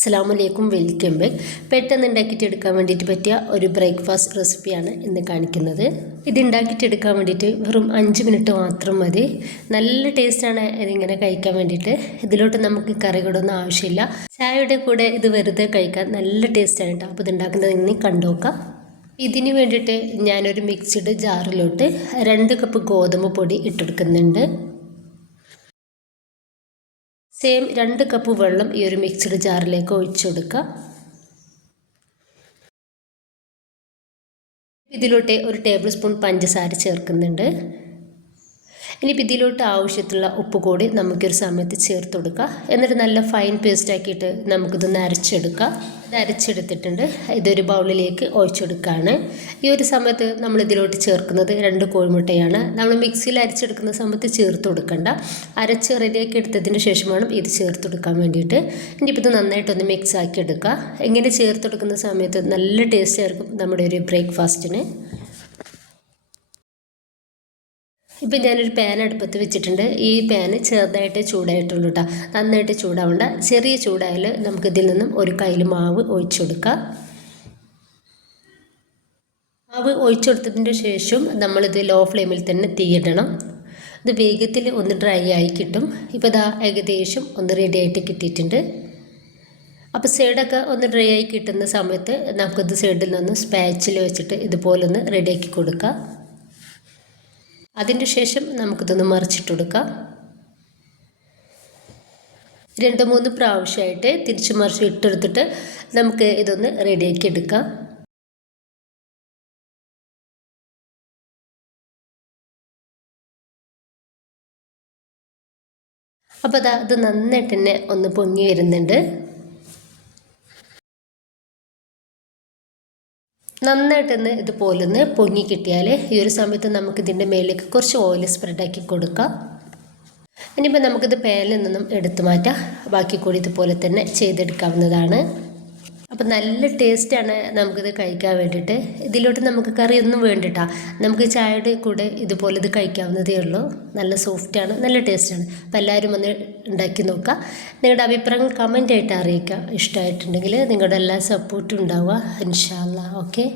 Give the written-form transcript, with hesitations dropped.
അസ്സലാമലൈക്കും, welcome back. പെട്ടെന്ന് ഉണ്ടാക്കിയിട്ടെടുക്കാൻ വേണ്ടിയിട്ട് പറ്റിയ ഒരു ബ്രേക്ക്ഫാസ്റ്റ് റെസിപ്പിയാണ് ഇന്ന് കാണിക്കുന്നത്. ഇത് ഉണ്ടാക്കിയിട്ടെടുക്കാൻ വേണ്ടിയിട്ട് വെറും 5 മിനിറ്റ് മാത്രം മതി. നല്ല ടേസ്റ്റാണ് ഇതിങ്ങനെ കഴിക്കാൻ വേണ്ടിയിട്ട്. ഇതിലോട്ട് നമുക്ക് കറികളൊന്നും ആവശ്യമില്ല. ചായയുടെ കൂടെ ഇത് വെറുതെ കഴിക്കാൻ നല്ല ടേസ്റ്റാണ് കേട്ടോ. അപ്പോൾ ഇത് ഉണ്ടാക്കുന്നത് ഇനി കണ്ടുനോക്കാം. ഇതിന് വേണ്ടിയിട്ട് ഞാനൊരു മിക്സിഡ് ജാറിലോട്ട് 2 കപ്പ് ഗോതമ്പ് പൊടി ഇട്ടെടുക്കുന്നുണ്ട്. സെയിം 2 കപ്പ് വെള്ളം ഈ ഒരു മിക്സ്ഡ് ജാറിലേക്ക് ഒഴിച്ചു കൊടുക്കുക. ഇതിലോട്ട് 1 ടേബിൾ സ്പൂൺ പഞ്ചസാര ചേർക്കുന്നുണ്ട്. ഇനിയിപ്പോൾ ഇതിലോട്ട് ആവശ്യത്തിലുള്ള ഉപ്പ് കൂടി നമുക്കൊരു സമയത്ത് ചേർത്ത് കൊടുക്കുക. എന്നിട്ട് നല്ല ഫൈൻ പേസ്റ്റ് ആക്കിയിട്ട് നമുക്കിതൊന്ന് അരച്ചെടുക്കാം. ഇത് അരച്ചെടുത്തിട്ടുണ്ട്. ഇതൊരു ബൗളിലേക്ക് ഒഴിച്ചെടുക്കുകയാണ്. ഈ ഒരു സമയത്ത് നമ്മൾ ഇതിലോട്ട് ചേർക്കുന്നത് 2 കോഴിമുട്ടയാണ്. നമ്മൾ മിക്സിയിൽ അരച്ചെടുക്കുന്ന സമയത്ത് ചേർത്ത് കൊടുക്കണ്ട. അരച്ച് റെഡിയാക്കി എടുത്തതിന് ശേഷം വേണം ഇത് ചേർത്ത് കൊടുക്കാൻ വേണ്ടിയിട്ട്. ഇനിയിപ്പോൾ ഇത് നന്നായിട്ടൊന്ന് മിക്സ് ആക്കി എടുക്കുക. ഇങ്ങനെ ചേർത്ത് കൊടുക്കുന്ന സമയത്ത് നല്ല ടേസ്റ്റ് ആയിരിക്കും നമ്മുടെ ഒരു ബ്രേക്ക്ഫാസ്റ്റിന്. ഇപ്പം ഞാനൊരു പാൻ അടുപ്പത്ത് വെച്ചിട്ടുണ്ട്. ഈ പാന് ചെറുതായിട്ട് ചൂടായിട്ടുള്ളൂ കേട്ടോ. നന്നായിട്ട് ചൂടാവേണ്ട. ചെറിയ ചൂടായാൽ നമുക്കിതിൽ നിന്നും ഒരു കയ്യിൽ മാവ് ഒഴിച്ചു കൊടുക്കാം. മാവ് ഒഴിച്ചു കൊടുത്തതിൻ്റെ ശേഷം നമ്മളിത് ലോ ഫ്ലെയിമിൽ തന്നെ തീയിടണം. ഇത് വേഗത്തിൽ ഒന്ന് ഡ്രൈ ആയി കിട്ടും. ഇപ്പോൾ ഇതാ ഏകദേശം ഒന്ന് റെഡി ആയിട്ട് കിട്ടിയിട്ടുണ്ട്. അപ്പോൾ സൈഡൊക്കെ ഒന്ന് ഡ്രൈ ആയി കിട്ടുന്ന സമയത്ത് നമുക്കിത് സൈഡിൽ നിന്ന് സ്പാച്ചിൽ വെച്ചിട്ട് ഇതുപോലൊന്ന് റെഡിയാക്കി കൊടുക്കാം. അതിൻ്റെ ശേഷം നമുക്കിതൊന്ന് മറിച്ചിട്ട് കൊടുക്കാം. 2-3 പ്രാവശ്യമായിട്ട് തിരിച്ച് മറിച്ച് ഇട്ടെടുത്തിട്ട് നമുക്ക് ഇതൊന്ന് റെഡിയാക്കി എടുക്കാം. അപ്പോൾ അത് നന്നായിട്ട് തന്നെ ഒന്ന് പൊങ്ങി വരുന്നുണ്ട്. നന്നായിട്ടൊന്ന് ഇതുപോലൊന്ന് പൊങ്ങി കിട്ടിയാൽ ഈ ഒരു സമയത്ത് നമുക്കിതിൻ്റെ മേലേക്ക് കുറച്ച് ഓയിൽ സ്പ്രെഡാക്കി കൊടുക്കാം. ഇനിയിപ്പോൾ നമുക്കിത് പാനിൽ നിന്നും എടുത്തു മാറ്റാം. ബാക്കി കൂടി ഇതുപോലെ തന്നെ ചെയ്തെടുക്കാവുന്നതാണ്. അപ്പോൾ നല്ല ടേസ്റ്റാണ് നമുക്കിത് കഴിക്കാൻ വേണ്ടിയിട്ട്. ഇതിലോട്ട് നമുക്ക് കറിയൊന്നും വേണ്ടിയിട്ടാ. നമുക്ക് ചായയുടെ കൂടെ ഇതുപോലെ ഇത് കഴിക്കാവുന്നതേ ഉള്ളൂ. നല്ല സോഫ്റ്റാണ്, നല്ല ടേസ്റ്റാണ്. അപ്പോൾ എല്ലാവരും ഒന്ന് ഉണ്ടാക്കി നോക്കുക. നിങ്ങളുടെ അഭിപ്രായങ്ങൾ കമൻ്റായിട്ട് അറിയിക്കുക. ഇഷ്ടമായിട്ടുണ്ടെങ്കിൽ നിങ്ങളുടെ എല്ലാ സപ്പോർട്ടും ഉണ്ടാവുക ഇൻഷാ അല്ലാഹ്. ഓക്കെ.